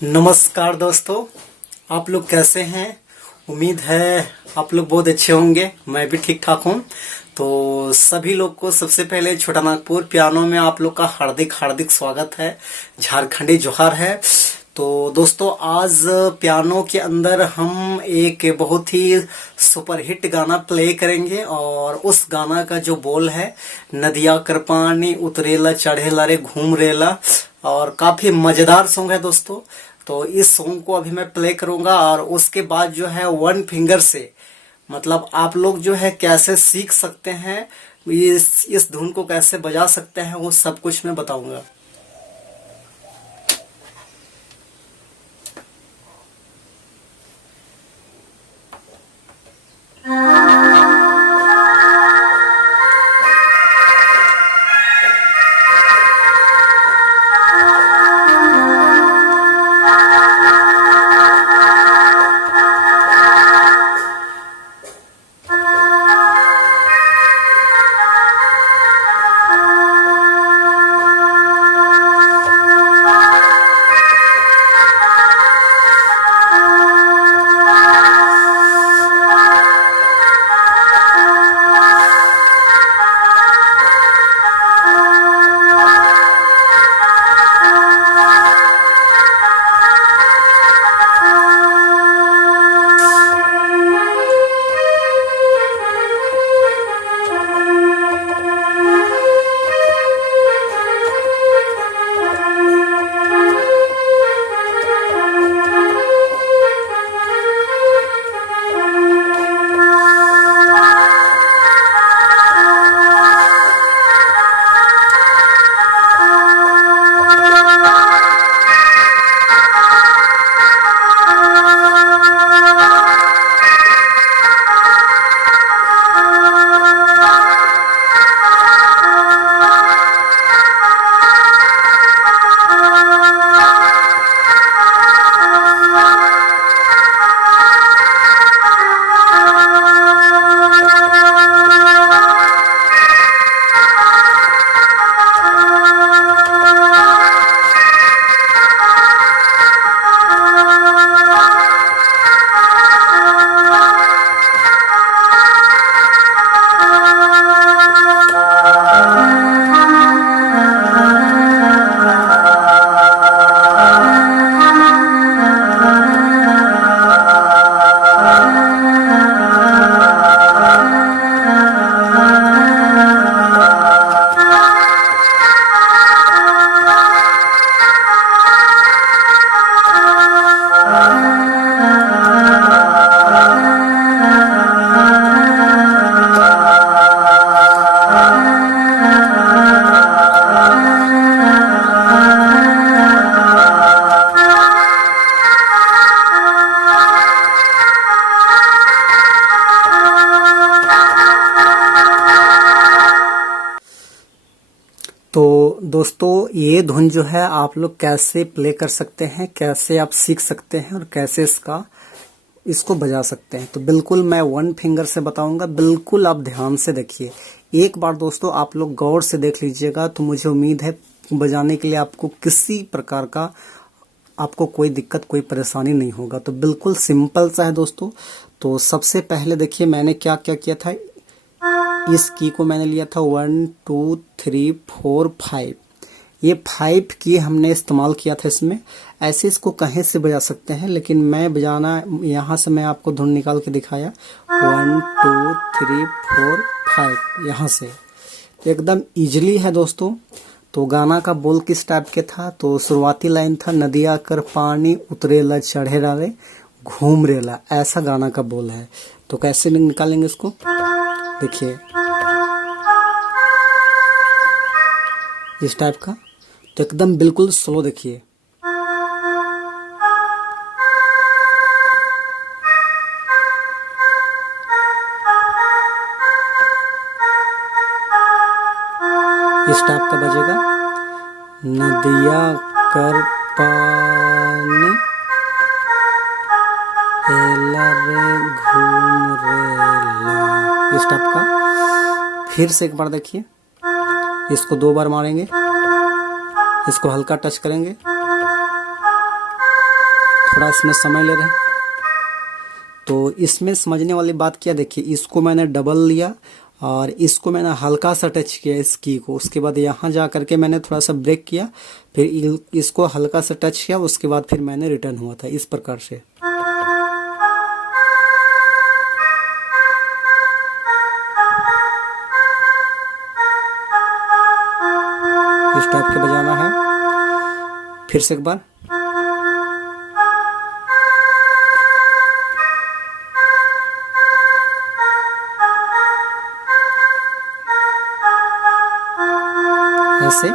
नमस्कार दोस्तों, आप लोग कैसे हैं। उम्मीद है आप लोग बहुत अच्छे होंगे। मैं भी ठीक ठाक हूँ। तो सभी लोग को सबसे पहले छोटा नागपुर पियानो में आप लोग का हार्दिक हार्दिक स्वागत है। झारखंडी जोहार है। तो दोस्तों, आज पियानो के अंदर हम एक बहुत ही सुपरहिट गाना प्ले करेंगे और उस गाना का जो बोल है, नदिया कर पानी उतरेला चढ़ेला रे घूम रेला, और काफी मजेदार सॉन्ग है दोस्तों। तो इस सॉन्ग को अभी मैं प्ले करूंगा और उसके बाद जो है वन फिंगर से मतलब आप लोग जो है कैसे सीख सकते हैं, इस धुन को कैसे बजा सकते हैं, वो सब कुछ मैं बताऊंगा। तो दोस्तों, ये धुन जो है आप लोग कैसे प्ले कर सकते हैं, कैसे आप सीख सकते हैं और कैसे इसको बजा सकते हैं, तो बिल्कुल मैं वन फिंगर से बताऊंगा। बिल्कुल आप ध्यान से देखिए। एक बार दोस्तों आप लोग गौर से देख लीजिएगा तो मुझे उम्मीद है बजाने के लिए आपको किसी प्रकार का आपको कोई दिक्कत कोई परेशानी नहीं होगा। तो बिल्कुल सिंपल सा है दोस्तों। तो सबसे पहले देखिए मैंने क्या क्या किया था। इस की को मैंने लिया था 1 2 3 4 5। ये 5 की हमने इस्तेमाल किया था इसमें। ऐसे इसको कहीं से बजा सकते हैं, लेकिन मैं बजाना यहाँ से मैं आपको धुन निकाल के दिखाया 1 2 3 4 5 यहाँ से। तो एकदम इजीली है दोस्तों। तो गाना का बोल किस टाइप के था, तो शुरुआती लाइन था नदिया कर पानी उतरेला चढ़ेला रे घूम रेला, ऐसा गाना का बोल है। तो कैसे निकालेंगे इसको, देखिए इस टाइप का। तो एकदम बिल्कुल स्लो देखिए। इस टाइप का बजेगा, नदिया कर पानी एला रे घूम रेला, इस टाइप का। फिर से एक बार देखिए, इसको 2 बार मारेंगे, इसको हल्का टच करेंगे, थोड़ा इसमें समय ले रहे हैं। तो इसमें समझने वाली बात क्या, देखिए इसको मैंने डबल लिया और इसको मैंने हल्का सा टच किया इस की को, उसके बाद यहाँ जा करके मैंने थोड़ा सा ब्रेक किया, फिर इसको हल्का सा टच किया, उसके बाद फिर मैंने रिटर्न हुआ था इस प्रकार से। इस टाइप के बजाना है। फिर से एक बार। ऐसे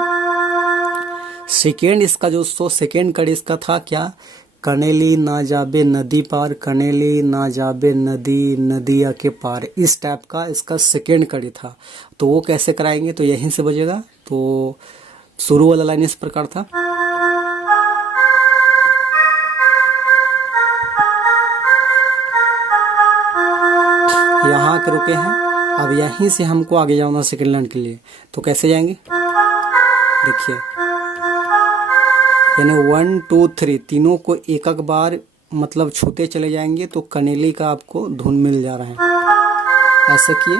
सेकेंड इसका जो सेकेंड कड़ी इसका था क्या, कनेली ना जाबे नदी पार, कनेली ना जाबे नदी नदिया के पार, इस टाइप का इसका सेकेंड कड़ी था। तो वो कैसे कराएंगे, तो यहीं से बजेगा। तो शुरू वाला लाइन इस प्रकार था। यहाँ के रुके हैं, अब यहीं से हमको आगे जाना सेकेंड लाइन के लिए। तो कैसे जाएंगे, देखिए यानी 1 2 3 तीनों को एक एक बार मतलब छूते चले जाएंगे, तो कनेली का आपको धुन मिल जा रहा है। ऐसे किए।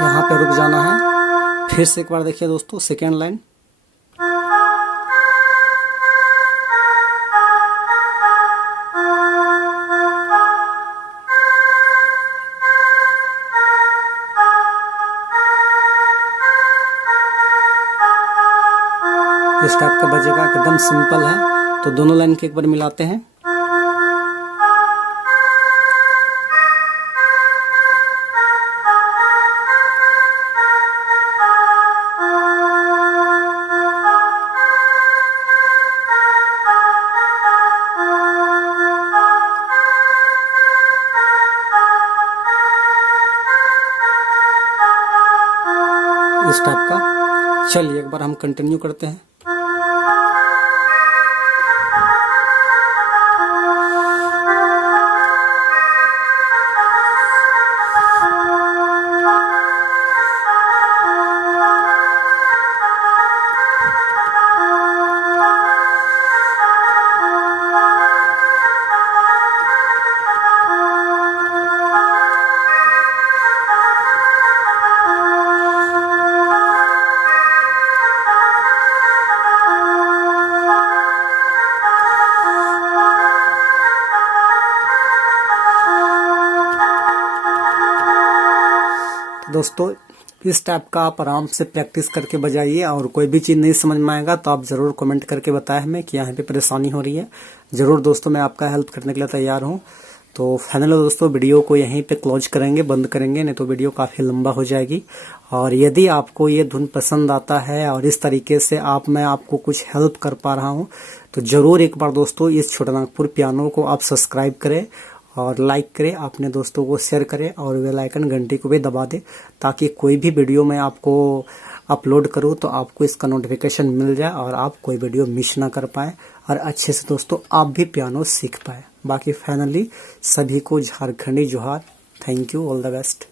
यहाँ पे रुक जाना है। फिर से एक बार देखिए दोस्तों, सेकेंड लाइन। इस टाइप का बजेगा, एकदम सिंपल है। तो दोनों लाइन के एक बार मिलाते हैं। इस टाइप का। चलिए एक बार हम कंटिन्यू करते हैं। दोस्तों इस टाइप का आप आराम से प्रैक्टिस करके बजाइए, और कोई भी चीज़ नहीं समझ में आएगा तो आप ज़रूर कमेंट करके बताएं हमें कि यहाँ पे परेशानी हो रही है। ज़रूर दोस्तों मैं आपका हेल्प करने के लिए तैयार हूँ। तो फाइनल दोस्तों वीडियो को यहीं पे क्लोज करेंगे, बंद करेंगे, नहीं तो वीडियो काफ़ी लंबा हो जाएगी। और यदि आपको ये धुन पसंद आता है और इस तरीके से मैं आपको कुछ हेल्प कर पा रहा हूँ, तो ज़रूर एक बार दोस्तों इस छोटा नागपुर पियानो को आप सब्सक्राइब करें और लाइक करें, अपने दोस्तों को शेयर करें और बेल आइकन घंटी को भी दबा दें, ताकि कोई भी वीडियो मैं आपको अपलोड करूं तो आपको इसका नोटिफिकेशन मिल जाए और आप कोई वीडियो मिस ना कर पाएँ और अच्छे से दोस्तों आप भी पियानो सीख पाएँ। बाकी फाइनली सभी को झारखंडी जोहार। Thank you, all the best.